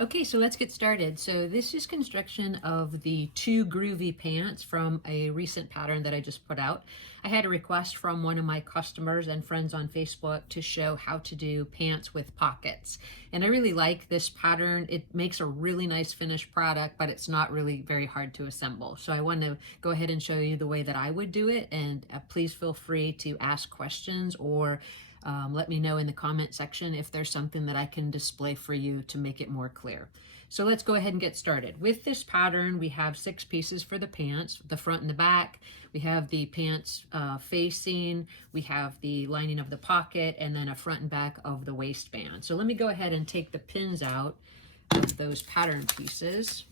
Okay, so let's get started. So this is construction of the two groovy pants from a recent pattern that I just put out. I had a request from one of my customers and friends on Facebook to show how to do pants with pockets. And I really like this pattern. It makes a really nice finished product, but it's not really very hard to assemble. So I want to go ahead and show you the way that I would do it. And please feel free to ask questions or let me know in the comment section if there's something that I can display for you to make it more clear. So let's go ahead and get started. With this pattern, we have 6 pieces for the pants, the front and the back. We have the pants facing, we have the lining of the pocket, and then a front and back of the waistband. So let me go ahead and take the pins out of those pattern pieces.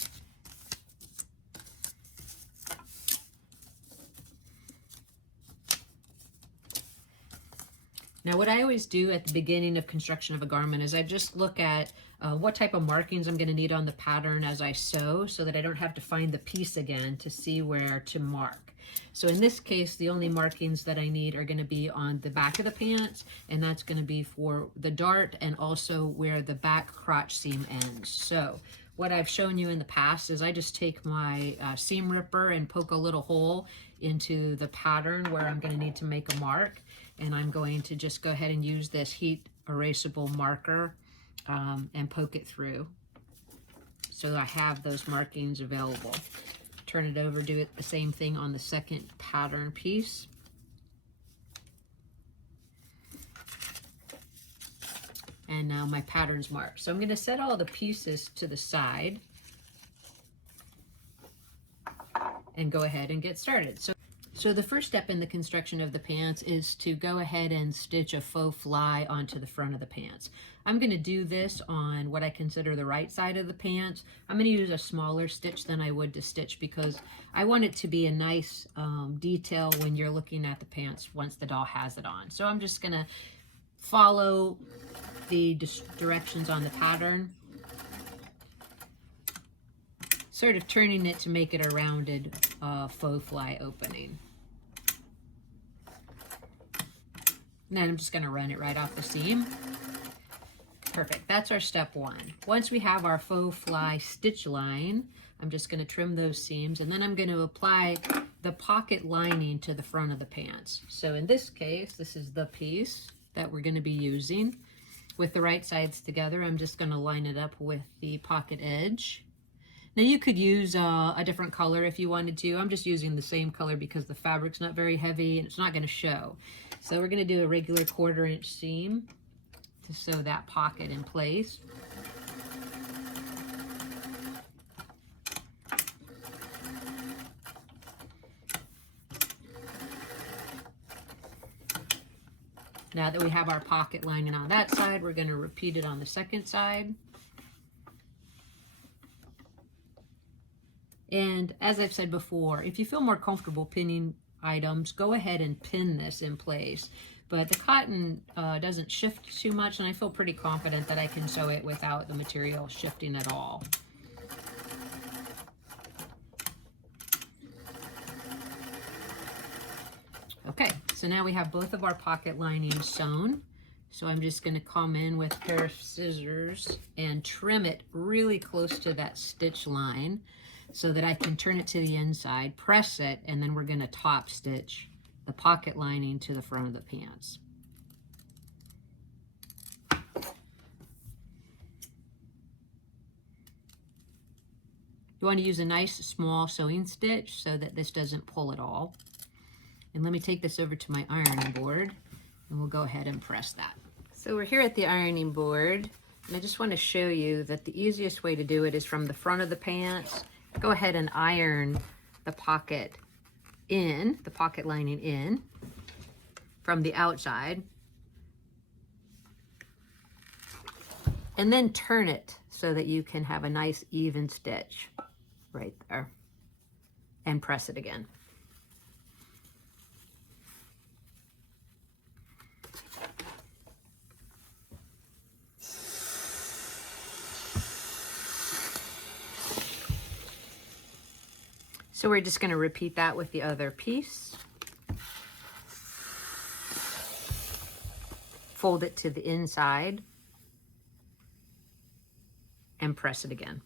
Now, what I always do at the beginning of construction of a garment is I just look at what type of markings I'm going to need on the pattern as I sew so that I don't have to find the piece again to see where to mark. So in this case, the only markings that I need are going to be on the back of the pants, and that's going to be for the dart and also where the back crotch seam ends. So what I've shown you in the past is I just take my seam ripper and poke a little hole into the pattern where I'm going to need to make a mark. And I'm going to just go ahead and use this heat erasable marker and poke it through so I have those markings available. Turn it over, do it the same thing on the second pattern piece. And now my pattern's marked. So I'm going to set all the pieces to the side and go ahead and get started. So the first step in the construction of the pants is to go ahead and stitch a faux fly onto the front of the pants. I'm going to do this on what I consider the right side of the pants. I'm going to use a smaller stitch than I would to stitch because I want it to be a nice detail when you're looking at the pants once the doll has it on. So I'm just going to follow the directions on the pattern, sort of turning it to make it a rounded faux fly opening. Now I'm just going to run it right off the seam. Perfect. That's our step 1. Once we have our faux fly stitch line, I'm just going to trim those seams, and then I'm going to apply the pocket lining to the front of the pants. So in this case, this is the piece that we're going to be using. With the right sides together, I'm just going to line it up with the pocket edge. Now you could use a different color if you wanted to. I'm just using the same color because the fabric's not very heavy and it's not going to show. So we're going to do a regular 1/4 inch seam to sew that pocket in place. Now that we have our pocket lining on that side, we're going to repeat it on the second side. And as I've said before, if you feel more comfortable pinning items, go ahead and pin this in place. But the cotton doesn't shift too much, and I feel pretty confident that I can sew it without the material shifting at all. Okay, so now we have both of our pocket linings sewn. So I'm just going to come in with a pair of scissors and trim it really close to that stitch line so that I can turn it to the inside, press it, and then we're going to top stitch the pocket lining to the front of the pants. You want to use a nice small sewing stitch so that this doesn't pull at all. And let me take this over to my ironing board and we'll go ahead and press that. So we're here at the ironing board, and I just want to show you that the easiest way to do it is from the front of the pants. Go ahead and iron the pocket in, the pocket lining in from the outside, and then turn it so that you can have a nice even stitch right there, and press it again. So we're just going to repeat that with the other piece. Fold it to the inside. and press it again.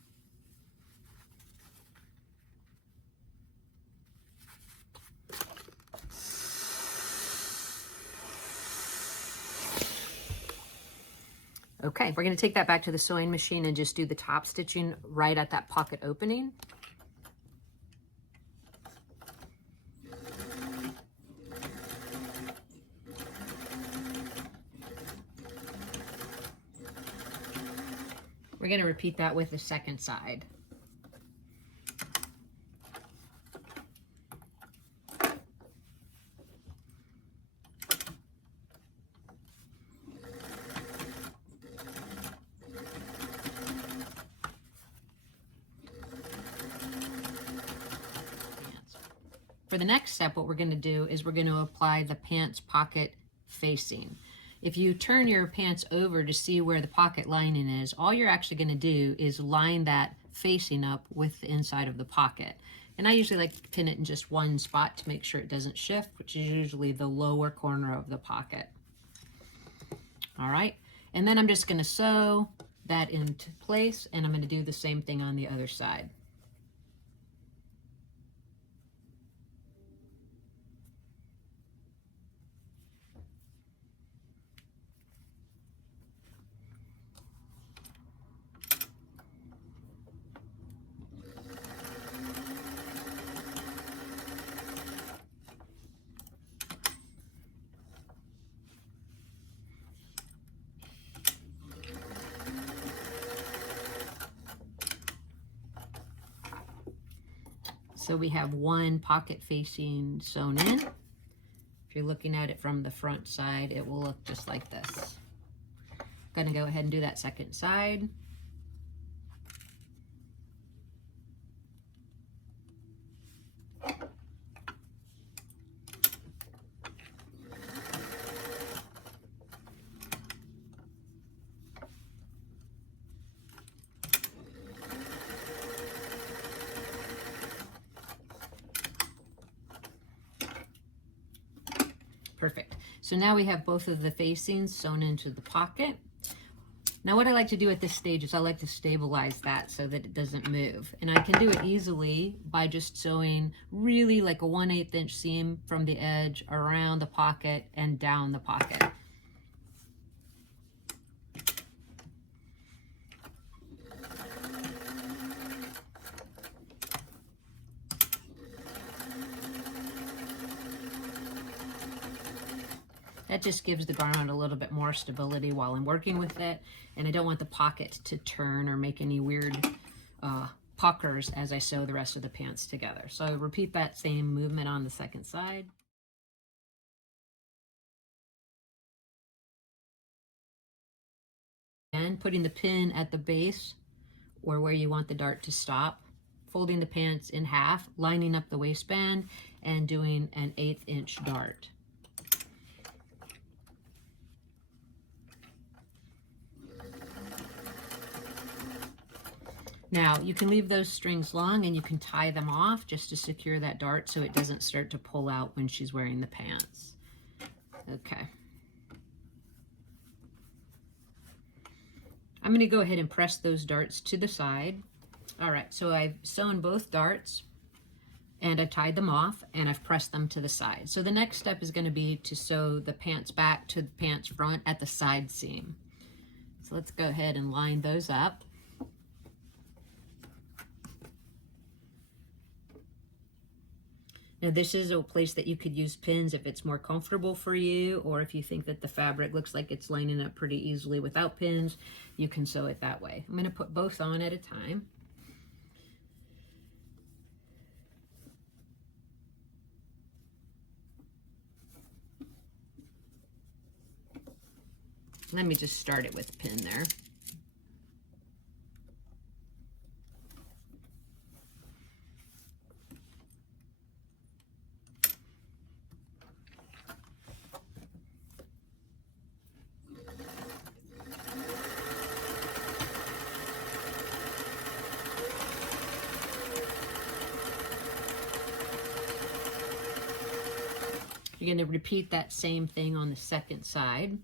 Okay, we're going to take that back to the sewing machine and just do the top stitching right at that pocket opening. We're going to repeat that with the second side. For the next step, what we're going to do is we're going to apply the pants pocket facing. If you turn your pants over to see where the pocket lining is, all you're actually going to do is line that facing up with the inside of the pocket. And I usually like to pin it in just one spot to make sure it doesn't shift, which is usually the lower corner of the pocket. All right, and then I'm just going to sew that into place, and I'm going to do the same thing on the other side. So we have one pocket facing sewn in. If you're looking at it from the front side, it will look just like this. I'm going to go ahead and do that second side. Perfect. So now we have both of the facings sewn into the pocket. Now what I like to do at this stage is I like to stabilize that so that it doesn't move. And I can do it easily by just sewing really like a 1/8 inch seam from the edge around the pocket and down the pocket. That just gives the garment a little bit more stability while I'm working with it, and I don't want the pocket to turn or make any weird puckers as I sew the rest of the pants together. So I repeat that same movement on the second side. And putting the pin at the base or where you want the dart to stop, folding the pants in half, lining up the waistband, and doing an 1/8 inch dart. Now, you can leave those strings long and you can tie them off just to secure that dart so it doesn't start to pull out when she's wearing the pants. Okay. I'm going to go ahead and press those darts to the side. All right, so I've sewn both darts and I tied them off and I've pressed them to the side. So the next step is going to be to sew the pants back to the pants front at the side seam. So let's go ahead and line those up. Now this is a place that you could use pins if it's more comfortable for you, or if you think that the fabric looks like it's lining up pretty easily without pins, you can sew it that way. I'm going to put both on at a time. Let me just start it with a pin there. You're going to repeat that same thing on the second side.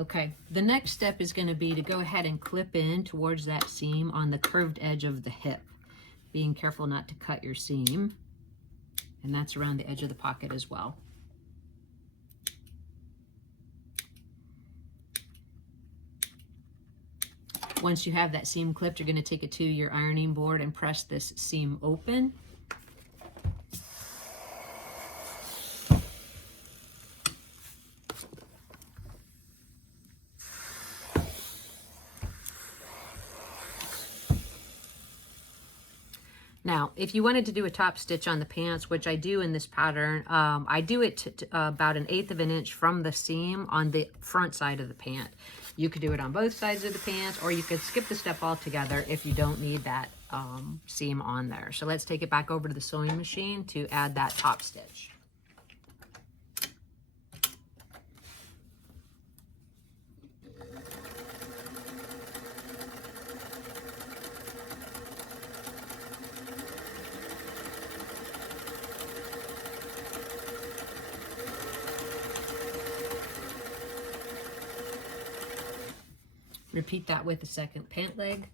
Okay, the next step is going to be to go ahead and clip in towards that seam on the curved edge of the hip, being careful not to cut your seam, and that's around the edge of the pocket as well. Once you have that seam clipped, you're going to take it to your ironing board and press this seam open. Now, if you wanted to do a top stitch on the pants, which I do in this pattern, I do it to about 1/8 of an inch from the seam on the front side of the pant. You could do it on both sides of the pants, or you could skip the step altogether if you don't need that seam on there. So let's take it back over to the sewing machine to add that top stitch. Repeat that with the second pant leg.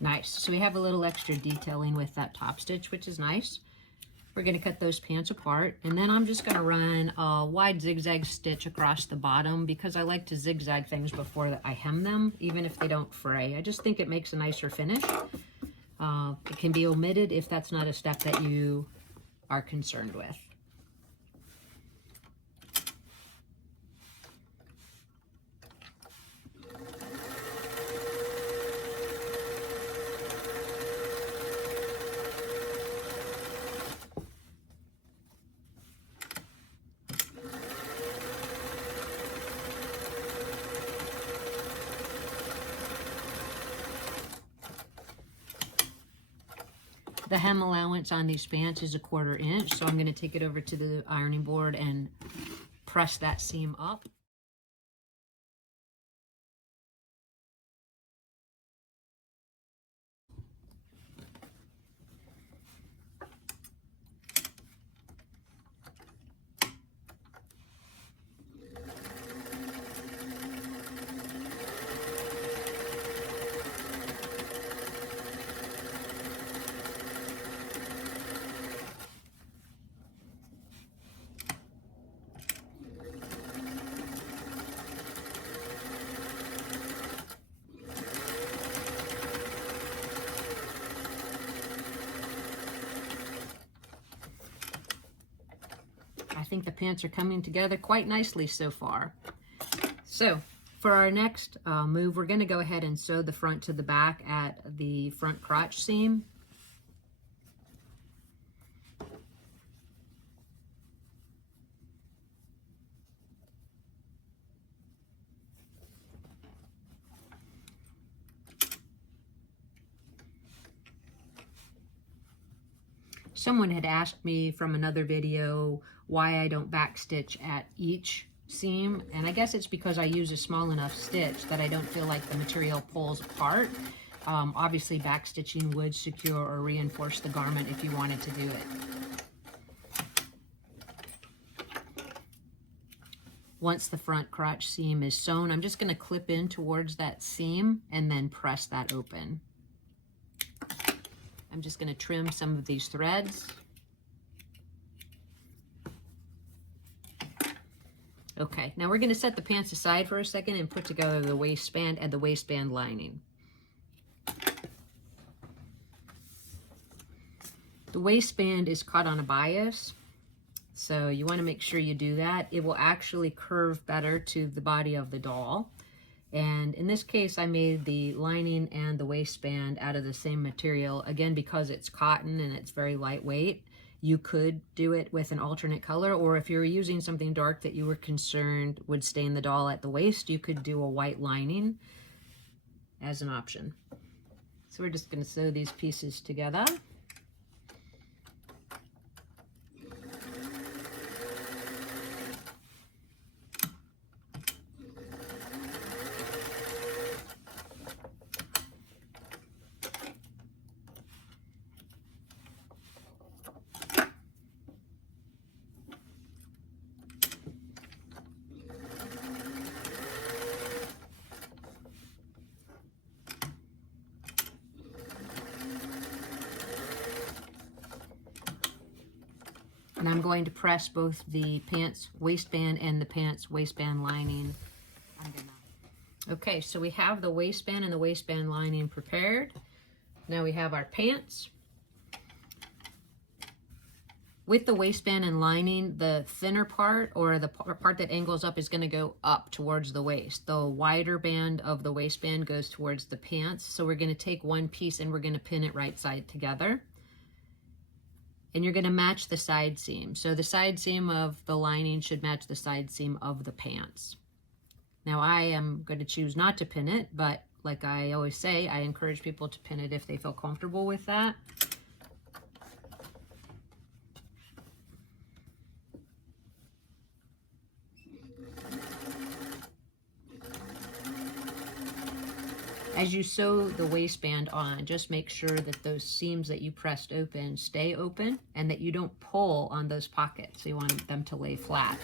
Nice. So we have a little extra detailing with that top stitch, which is nice. We're going to cut those pants apart, and then I'm just going to run a wide zigzag stitch across the bottom because I like to zigzag things before I hem them, even if they don't fray. I just think it makes a nicer finish. It can be omitted if that's not a step that you are concerned with. The hem allowance on these pants is 1/4 inch, so I'm going to take it over to the ironing board and press that seam up. I think the pants are coming together quite nicely so far. So for our next move, we're going to go ahead and sew the front to the back at the front crotch seam. Someone had asked me from another video why I don't backstitch at each seam, and I guess it's because I use a small enough stitch that I don't feel like the material pulls apart. Obviously backstitching would secure or reinforce the garment if you wanted to do it. Once the front crotch seam is sewn, I'm just going to clip in towards that seam and then press that open. I'm just going to trim some of these threads. Okay, now we're going to set the pants aside for a second and put together the waistband and the waistband lining. The waistband is caught on a bias, so you want to make sure you do that. It will actually curve better to the body of the doll. And in this case, I made the lining and the waistband out of the same material, again, because it's cotton and it's very lightweight. You could do it with an alternate color, or if you're using something dark that you were concerned would stain the doll at the waist, you could do a white lining as an option. So we're just going to sew these pieces together. And I'm going to press both the pants waistband and the pants waistband lining. Okay, so we have the waistband and the waistband lining prepared. Now we have our pants. With the waistband and lining, the thinner part, or the part that angles up, is going to go up towards the waist. The wider band of the waistband goes towards the pants. So we're going to take one piece and we're going to pin it right side together. And you're going to match the side seam. So the side seam of the lining should match the side seam of the pants. Now I am going to choose not to pin it, but like I always say, I encourage people to pin it if they feel comfortable with that. As you sew the waistband on, just make sure that those seams that you pressed open stay open and that you don't pull on those pockets. You want them to lay flat.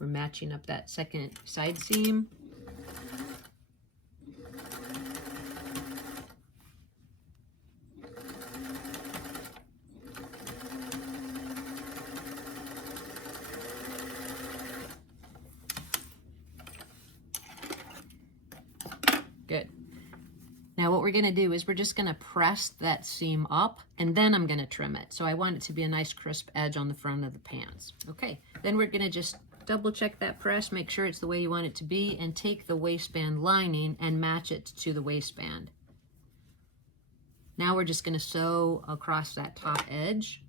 We're matching up that second side seam. Good. Now what we're going to do is we're just going to press that seam up and then I'm going to trim it. So I want it to be a nice crisp edge on the front of the pants. Okay, then we're going to just double check that press, make sure it's the way you want it to be, and take the waistband lining and match it to the waistband. Now we're just going to sew across that top edge.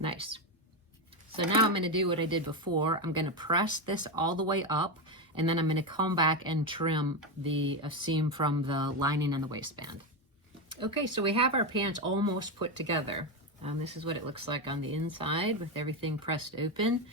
Nice. So now I'm going to do what I did before. I'm going to press this all the way up, and then I'm going to come back and trim the seam from the lining and the waistband. Okay, so we have our pants almost put together. This is what it looks like on the inside with everything pressed open.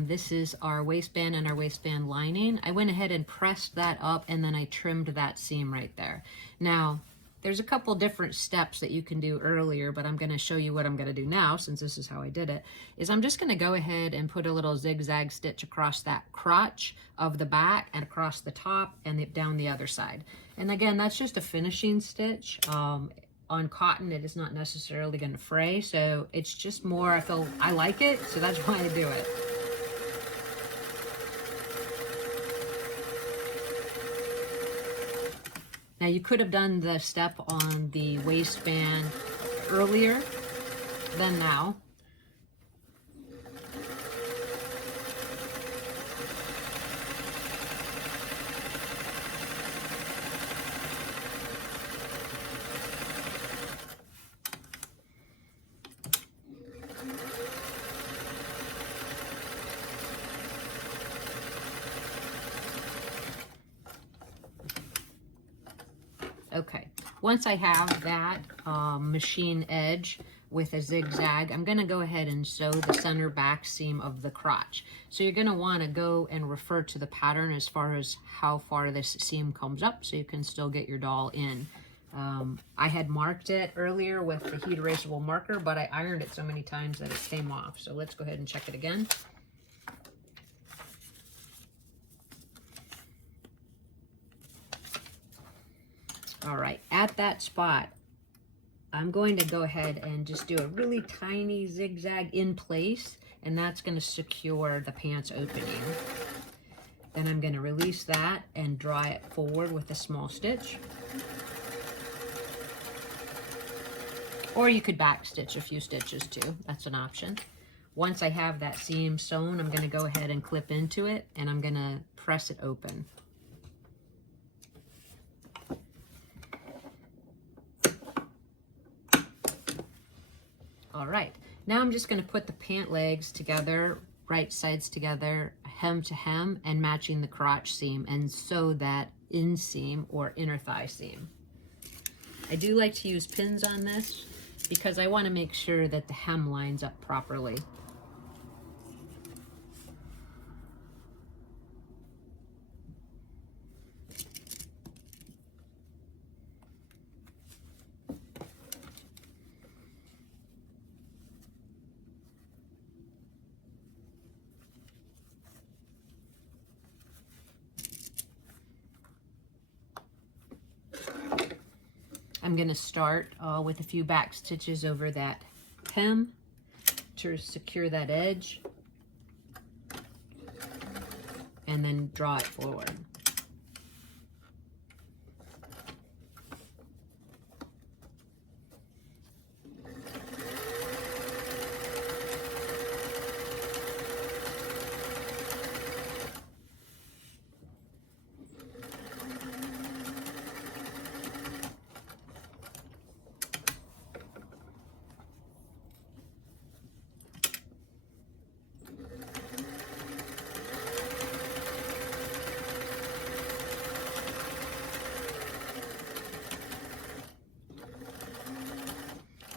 This is our waistband and our waistband lining. I went ahead and pressed that up, and then I trimmed that seam right there. Now, there's a couple different steps that you can do earlier, but I'm going to show you what I'm going to do now, since this is how I did it, is I'm just going to go ahead and put a little zigzag stitch across that crotch of the back and across the top and down the other side. And again, that's just a finishing stitch. On cotton, it is not necessarily going to fray, so it's just more, I like it, so that's why I do it. Now you could have done the step on the waistband earlier than now. Okay, once I have that machine edge with a zigzag, I'm going to go ahead and sew the center back seam of the crotch. So you're going to want to go and refer to the pattern as far as how far this seam comes up so you can still get your doll in. I had marked it earlier with the heat erasable marker, but I ironed it so many times that it came off. So let's go ahead and check it again. All right, at that spot, I'm going to go ahead and just do a really tiny zigzag in place, and that's going to secure the pants opening. Then I'm going to release that and draw it forward with a small stitch. Or you could back stitch a few stitches too, that's an option. Once I have that seam sewn, I'm going to go ahead and clip into it, and I'm going to press it open. All right, now I'm just going to put the pant legs together, right sides together, hem to hem, and matching the crotch seam, and sew that inseam or inner thigh seam. I do like to use pins on this because I want to make sure that the hem lines up properly. I'm going to start with a few back stitches over that hem to secure that edge, and then draw it forward.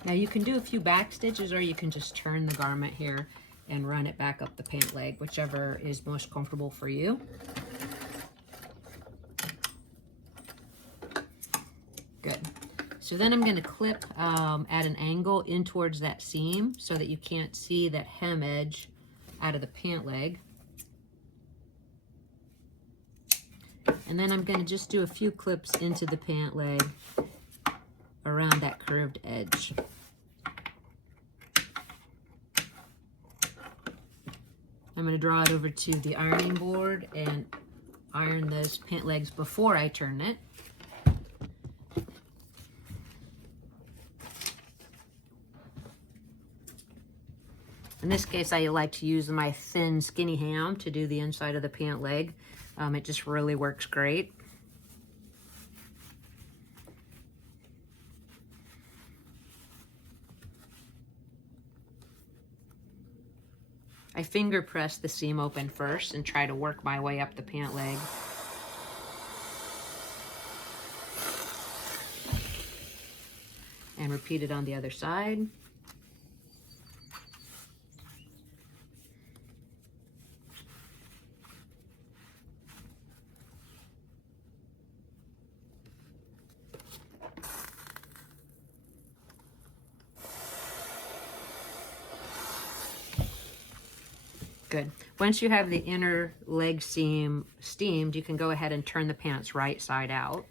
Now you can do a few back stitches, or you can just turn the garment here and run it back up the pant leg, whichever is most comfortable for you. Good. So then I'm going to clip at an angle in towards that seam so that you can't see that hem edge out of the pant leg. And then I'm going to just do a few clips into the pant leg around that curved edge. I'm going to draw it over to the ironing board and iron those pant legs before I turn it. In this case, I like to use my thin skinny ham to do the inside of the pant leg. It just really works great. I finger press the seam open first and try to work my way up the pant leg. And repeat it on the other side. Good. Once you have the inner leg seam steamed, you can go ahead and turn the pants right side out.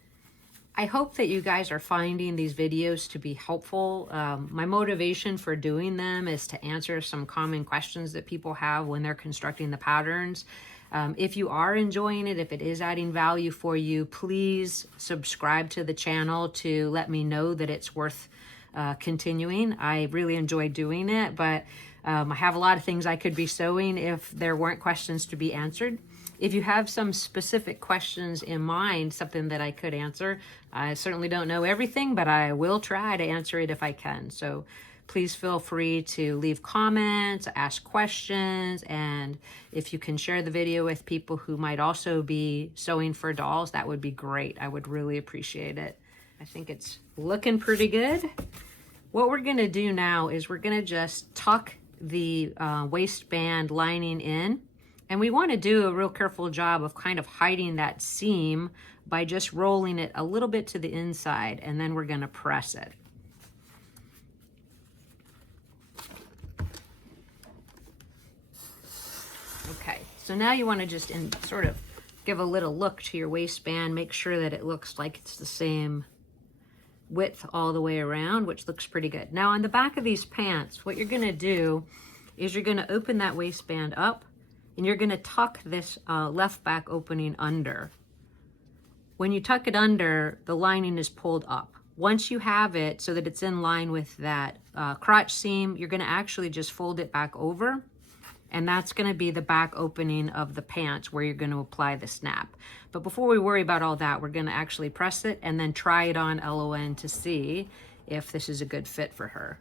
I hope that you guys are finding these videos to be helpful. My motivation for doing them is to answer some common questions that people have when they're constructing the patterns. If you are enjoying it, if it is adding value for you, please subscribe to the channel to let me know that it's worth continuing. I really enjoy doing it, but I have a lot of things I could be sewing if there weren't questions to be answered. If you have some specific questions in mind, something that I could answer, I certainly don't know everything, but I will try to answer it if I can. So please feel free to leave comments, ask questions, and if you can share the video with people who might also be sewing for dolls, that would be great. I would really appreciate it. I think it's looking pretty good. What we're gonna do now is we're gonna just tuck the waistband lining in, and we want to do a real careful job of kind of hiding that seam by just rolling it a little bit to the inside, and then we're going to press it. Okay, so now you want to just sort of give a little look to your waistband, make sure that it looks like it's the same width all the way around, which looks pretty good. Now on the back of these pants, what you're gonna do is you're gonna open that waistband up and you're gonna tuck this left back opening under. When you tuck it under, the lining is pulled up. Once you have it so that it's in line with that crotch seam, you're gonna actually just fold it back over, and that's gonna be the back opening of the pants where you're gonna apply the snap. But before we worry about all that, we're gonna actually press it and then try it on LON to see if this is a good fit for her.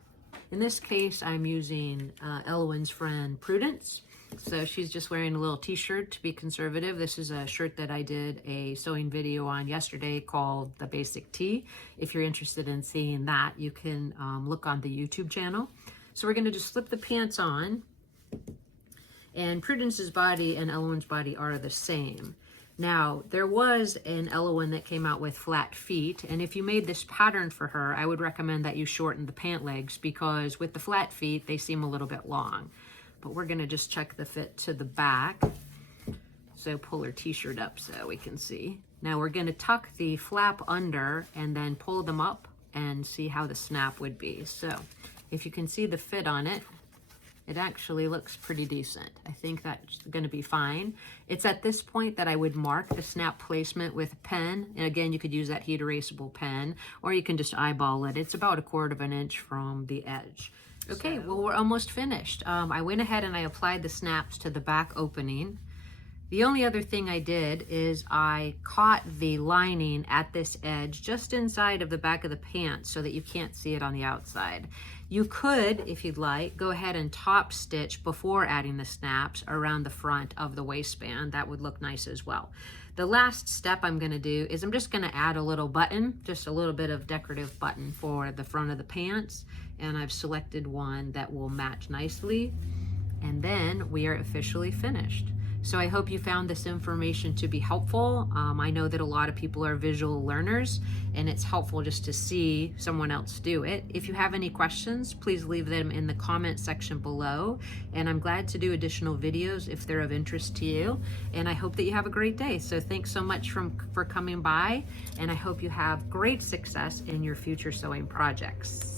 In this case, I'm using LON's friend Prudence. So she's just wearing a little t-shirt to be conservative. This is a shirt that I did a sewing video on yesterday called The Basic Tee. If you're interested in seeing that, you can look on the YouTube channel. So we're gonna just slip the pants on, and Prudence's body and LON's body are the same. Now, there was an LON that came out with flat feet, and if you made this pattern for her, I would recommend that you shorten the pant legs, because with the flat feet, they seem a little bit long. But we're gonna just check the fit to the back. So pull her t-shirt up so we can see. Now we're gonna tuck the flap under and then pull them up and see how the snap would be. So if you can see the fit on it, it actually looks pretty decent. I think that's gonna be fine. It's at this point that I would mark the snap placement with a pen. And again, you could use that heat erasable pen, or you can just eyeball it. It's about 1/4 of an inch from the edge. Okay, well, we're almost finished. I went ahead and I applied the snaps to the back opening. The only other thing I did is I caught the lining at this edge just inside of the back of the pants so that you can't see it on the outside. You could, if you'd like, go ahead and top stitch before adding the snaps around the front of the waistband. That would look nice as well. The last step I'm gonna do is I'm just gonna add a little button, just a little bit of decorative button for the front of the pants. And I've selected one that will match nicely. And then we are officially finished. So I hope you found this information to be helpful. I know that a lot of people are visual learners, and it's helpful just to see someone else do it. If you have any questions, please leave them in the comment section below. And I'm glad to do additional videos if they're of interest to you. And I hope that you have a great day. So thanks so much for coming by, and I hope you have great success in your future sewing projects.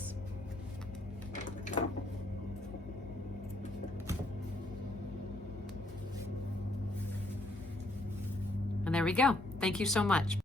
And there we go. Thank you so much.